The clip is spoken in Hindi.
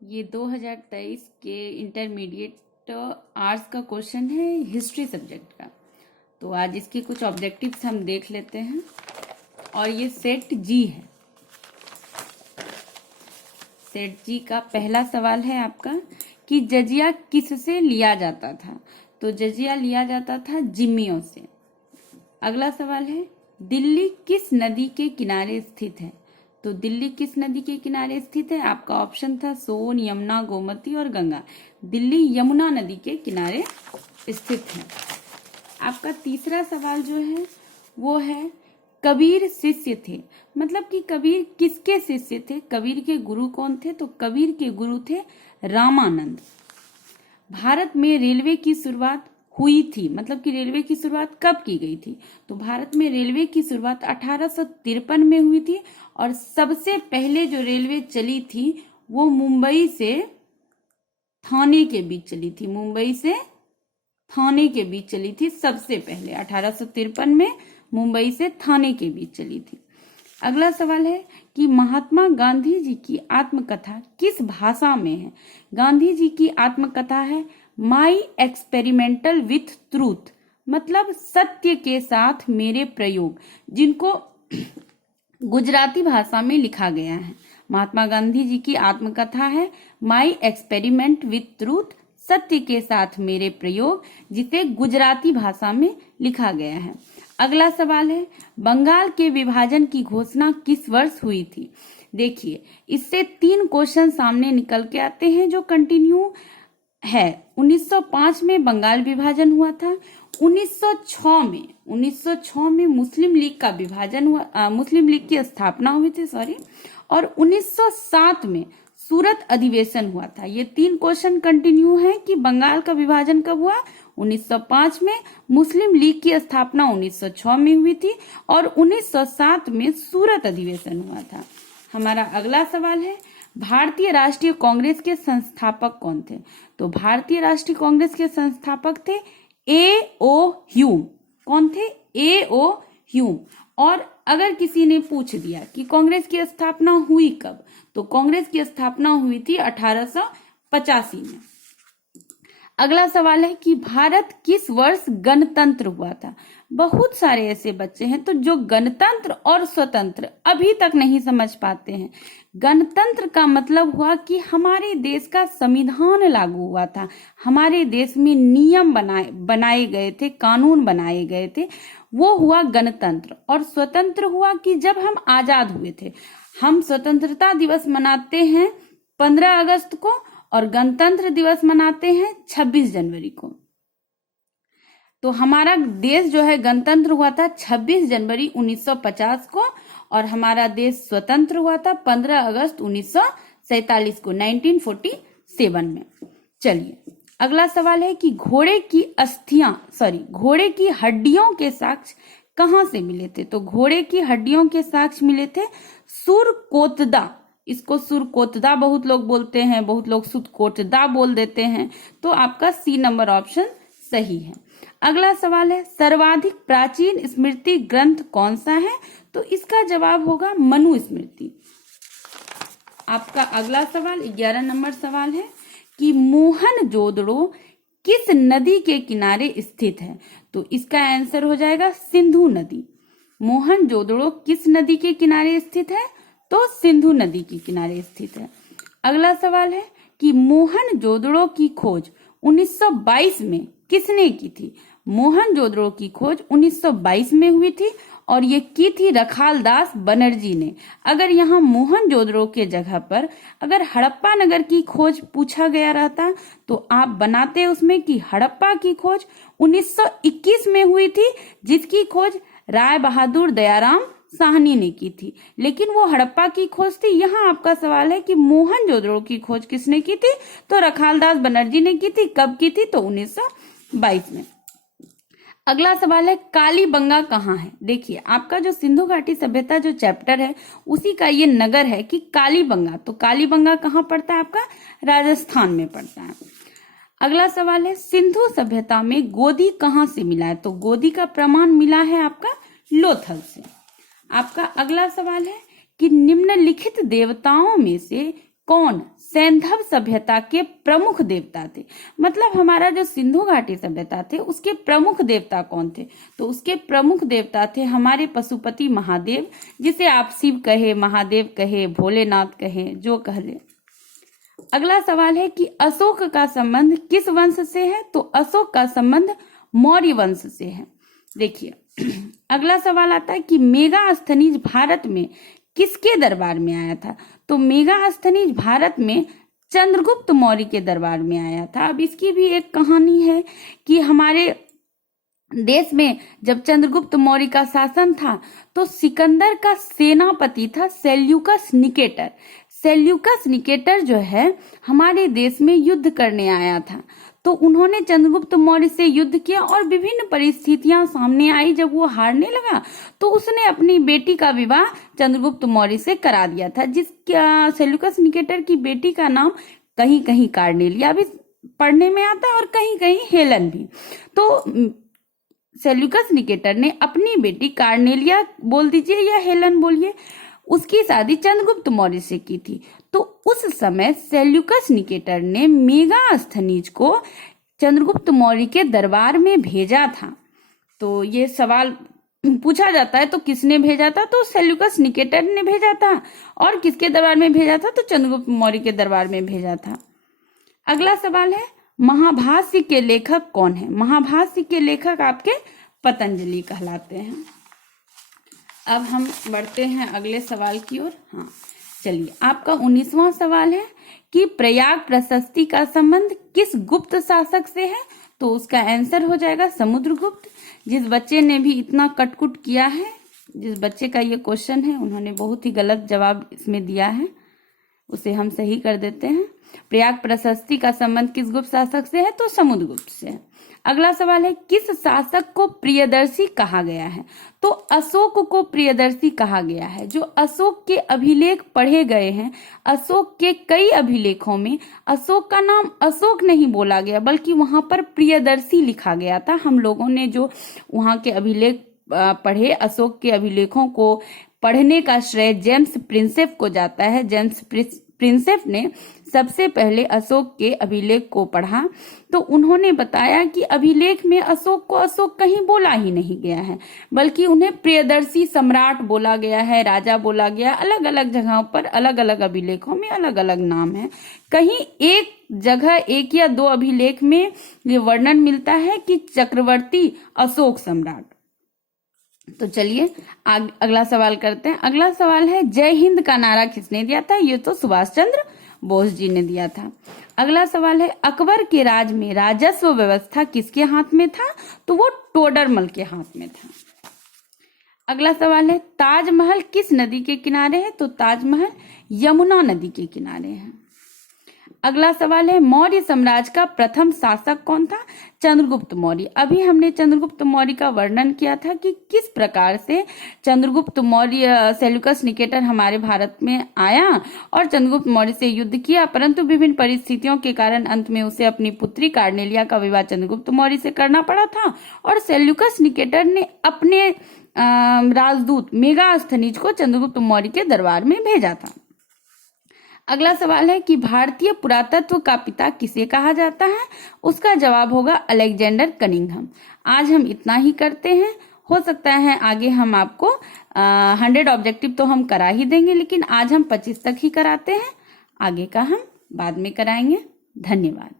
ये 2023 के इंटरमीडिएट आर्ट्स का क्वेश्चन है, हिस्ट्री सब्जेक्ट का। तो आज इसके कुछ ऑब्जेक्टिव्स हम देख लेते हैं। और ये सेट जी है। सेट जी का पहला सवाल है आपका कि जजिया किससे लिया जाता था। तो जजिया लिया जाता था जिम्मियों से। अगला सवाल है दिल्ली किस नदी के किनारे स्थित है। तो दिल्ली किस नदी के किनारे स्थित है। आपका ऑप्शन था सोन, यमुना, गोमती और गंगा। दिल्ली यमुना नदी के किनारे स्थित है। आपका तीसरा सवाल जो है वो है कबीर शिष्य थे, मतलब कि कबीर किसके शिष्य थे। कबीर के गुरु कौन थे। तो कबीर के गुरु थे रामानंद। भारत में रेलवे की शुरुआत हुई थी, मतलब कि रेलवे की शुरुआत कब की गई थी। तो भारत में रेलवे की शुरुआत 1853 में हुई थी और सबसे पहले जो रेलवे चली थी वो मुंबई से थाने के बीच चली थी। मुंबई से थाने के बीच चली थी सबसे पहले 1853 में मुंबई से थाने के बीच चली थी। अगला सवाल है कि महात्मा गांधी जी की आत्मकथा किस भाषा में है। गांधी जी की आत्मकथा है माई एक्सपेरिमेंटल विथ ट्रूथ, मतलब सत्य के साथ मेरे प्रयोग, जिनको गुजराती भाषा में लिखा गया है। महात्मा गांधी जी की आत्मकथा है माई एक्सपेरिमेंट विथ ट्रूथ, सत्य के साथ मेरे प्रयोग, जिसे गुजराती भाषा में लिखा गया है। अगला सवाल है बंगाल के विभाजन की घोषणा किस वर्ष हुई थी। देखिए इससे 3 क्वेश्चन सामने निकल के आते हैं जो कंटिन्यू है। 1905 में बंगाल विभाजन हुआ था। 1906 में मुस्लिम लीग का विभाजन हुआ, मुस्लिम लीग की स्थापना हुई थी और 1907 में सूरत अधिवेशन हुआ था। ये 3 क्वेश्चन कंटिन्यू है कि बंगाल का विभाजन कब हुआ। 1905 में, मुस्लिम लीग की स्थापना 1906 में हुई थी और 1907 में सूरत अधिवेशन हुआ था। हमारा अगला सवाल है भारतीय राष्ट्रीय कांग्रेस के संस्थापक कौन थे। तो भारतीय राष्ट्रीय कांग्रेस के संस्थापक थे A.O. ह्यूम। कौन थे। A.O. ह्यूम। और अगर किसी ने पूछ दिया कि कांग्रेस की स्थापना हुई कब, तो कांग्रेस की स्थापना हुई थी 1885 में। अगला सवाल है कि भारत किस वर्ष गणतंत्र हुआ था। बहुत सारे ऐसे बच्चे हैं तो जो गणतंत्र और स्वतंत्र अभी तक नहीं समझ पाते हैं। गणतंत्र का मतलब हुआ कि हमारे देश का संविधान लागू हुआ था, हमारे देश में नियम बनाए गए थे, कानून बनाए गए थे, वो हुआ गणतंत्र। और स्वतंत्र हुआ कि जब हम आजाद हुए थे। हम स्वतंत्रता दिवस मनाते हैं 15 अगस्त को और गणतंत्र दिवस मनाते हैं 26 जनवरी को। तो हमारा देश जो है गणतंत्र हुआ था 26 जनवरी 1950 को और हमारा देश स्वतंत्र हुआ था 15 अगस्त 1947 को, 1947 में। चलिए अगला सवाल है कि घोड़े की हड्डियों के साक्ष्य कहाँ से मिले थे। तो घोड़े की हड्डियों के साक्ष्य मिले थे सुरकोतदा। इसको सुरकोतदा बहुत लोग बोलते हैं, बहुत लोग सुरकोतदा बोल देते हैं। तो आपका C नंबर ऑप्शन सही है। अगला सवाल है सर्वाधिक प्राचीन स्मृति ग्रंथ कौन सा है। तो इसका जवाब होगा मनुस्मृति। आपका अगला सवाल 11 नंबर सवाल है कि मोहनजोदड़ो किस नदी के किनारे स्थित है। तो इसका आंसर हो जाएगा सिंधु नदी। मोहनजोदड़ो किस नदी के किनारे स्थित है। तो सिंधु नदी के किनारे स्थित है। अगला सवाल है कि मोहनजोदड़ो की खोज 1922 में किसने की थी। मोहनजोदड़ो की खोज 1922 में हुई थी और ये की थी रखालदास बनर्जी ने। अगर यहाँ मोहनजोदड़ो के जगह पर अगर हड़प्पा नगर की खोज पूछा गया रहता तो आप बनाते उसमें कि हड़प्पा की खोज 1921 में हुई थी, जिसकी खोज राय बहादुर दयाराम साहनी ने की थी, लेकिन वो हड़प्पा की खोज थी। यहाँ आपका सवाल है कि मोहनजोदड़ो की खोज किसने की थी। तो रखालदास बनर्जी ने की थी। कब की थी। तो 1922 में। अगला सवाल है कालीबंगा कहाँ है। देखिए आपका जो सिंधु घाटी सभ्यता जो चैप्टर है उसी का ये नगर है कि कालीबंगा। तो कालीबंगा कहाँ पड़ता है। आपका राजस्थान में पड़ता है। अगला सवाल है सिंधु सभ्यता में गोदी कहाँ से मिला है। तो गोदी का प्रमाण मिला है आपका लोथल से। आपका अगला सवाल है कि निम्नलिखित देवताओं में से कौन सैंधव सभ्यता के प्रमुख देवता थे। मतलब हमारा जो सिंधु घाटी सभ्यता थे उसके प्रमुख देवता कौन थे, तो उसके प्रमुख देवता थे हमारे पशुपति महादेव, जिसे आप शिव कहे, महादेव कहे, भोलेनाथ कहे, जो कह ले। अगला सवाल है कि अशोक का संबंध किस वंश से है, तो अशोक का संबंध मौर्य वंश से है। देखिए अगला सवाल आता है कि मेगास्थनीज भारत में किसके दरबार में आया था, तो मेगास्थनीज भारत में चंद्रगुप्त मौर्य के दरबार में आया था। अब इसकी भी एक कहानी है कि हमारे देश में जब चंद्रगुप्त मौर्य का शासन था तो सिकंदर का सेनापति था सेल्यूकस निकेटर। सेल्यूकस निकेटर जो है हमारे देश में युद्ध करने आया था, तो उन्होंने चंद्रगुप्त मौर्य से युद्ध किया और विभिन्न परिस्थितियां सामने आई। जब वो हारने लगा तो उसने अपनी बेटी का विवाह चंद्रगुप्त मौर्य से करा दिया था, जिसका सेल्यूकस निकेटर की बेटी का नाम कहीं कहीं कार्नेलिया भी पढ़ने में आता है और कहीं कहीं हेलन भी। तो सेल्यूकस निकेटर ने अपनी बेटी कार्नेलिया बोल दीजिए या हेलन बोलिए, उसकी शादी चंद्रगुप्त मौर्य से की थी। तो उस समय सेल्यूकस निकेटर ने मेगास्थनीज को चंद्रगुप्त मौर्य के दरबार में भेजा था। तो ये सवाल पूछा जाता है तो किसने भेजा था, तो सेल्यूकस निकेटर ने भेजा था। और किसके दरबार में भेजा था, तो चंद्रगुप्त मौर्य के दरबार में भेजा था। अगला सवाल है महाभाष्य के लेखक कौन है। महाभाष्य के लेखक आपके पतंजलि कहलाते हैं। अब हम बढ़ते हैं अगले सवाल की ओर। हाँ चलिए, आपका 19वां सवाल है कि प्रयाग प्रशस्ति का संबंध किस गुप्त शासक से है, तो उसका आंसर हो जाएगा समुद्रगुप्त। जिस बच्चे ने भी इतना कटकुट किया है, जिस बच्चे का ये क्वेश्चन है, उन्होंने बहुत ही गलत जवाब इसमें दिया है, उसे हम सही कर देते हैं। प्रयाग प्रशस्ति का संबंध किस गुप्त शासक से है, तो समुद्रगुप्त से है। अगला सवाल है किस शासक को प्रियदर्शी कहा गया है, तो अशोक को प्रियदर्शी कहा गया है। जो अशोक के अभिलेख पढ़े गए हैं, अशोक के कई अभिलेखों में अशोक का नाम अशोक नहीं बोला गया, बल्कि वहां पर प्रियदर्शी लिखा गया था। हम लोगों ने जो वहां के अभिलेख पढ़े, अशोक के अभिलेखों को पढ़ने का श्रेय जेम्स प्रिंसेप को जाता है। जेम्स प्रिंसेप ने सबसे पहले अशोक के अभिलेख को पढ़ा, तो उन्होंने बताया कि अभिलेख में अशोक को अशोक कहीं बोला ही नहीं गया है, बल्कि उन्हें प्रियदर्शी सम्राट बोला गया है, राजा बोला गया। अलग अलग जगहों पर अलग अलग अभिलेखों में अलग अलग नाम है। कहीं एक जगह एक या दो अभिलेख में ये वर्णन मिलता है कि चक्रवर्ती अशोक सम्राट। तो चलिए अगला सवाल करते हैं। अगला सवाल है जय हिंद का नारा किसने दिया था, ये तो सुभाष चंद्र बोस जी ने दिया था। अगला सवाल है अकबर के राज में राजस्व व्यवस्था किसके हाथ में था, तो वो टोडरमल के हाथ में था। अगला सवाल है ताजमहल किस नदी के किनारे है, तो ताजमहल यमुना नदी के किनारे है। अगला सवाल है मौर्य साम्राज्य का प्रथम शासक कौन था, चंद्रगुप्त मौर्य। अभी हमने चंद्रगुप्त मौर्य का वर्णन किया था कि किस प्रकार से चंद्रगुप्त मौर्य सेल्यूकस निकेटर हमारे भारत में आया और चंद्रगुप्त मौर्य से युद्ध किया, परंतु विभिन्न परिस्थितियों के कारण अंत में उसे अपनी पुत्री कार्नेलिया का विवाह चंद्रगुप्त मौर्य से करना पड़ा था और सेल्यूकस निकेटर ने अपने राजदूत मेगास्थनीज को चंद्रगुप्त मौर्य के दरबार में भेजा था। अगला सवाल है कि भारतीय पुरातत्व का पिता किसे कहा जाता है, उसका जवाब होगा अलेक्जेंडर कनिंघम। आज हम इतना ही करते हैं, हो सकता है आगे हम आपको 100 ऑब्जेक्टिव तो हम करा ही देंगे, लेकिन आज हम 25 तक ही कराते हैं, आगे का हम बाद में कराएंगे। धन्यवाद।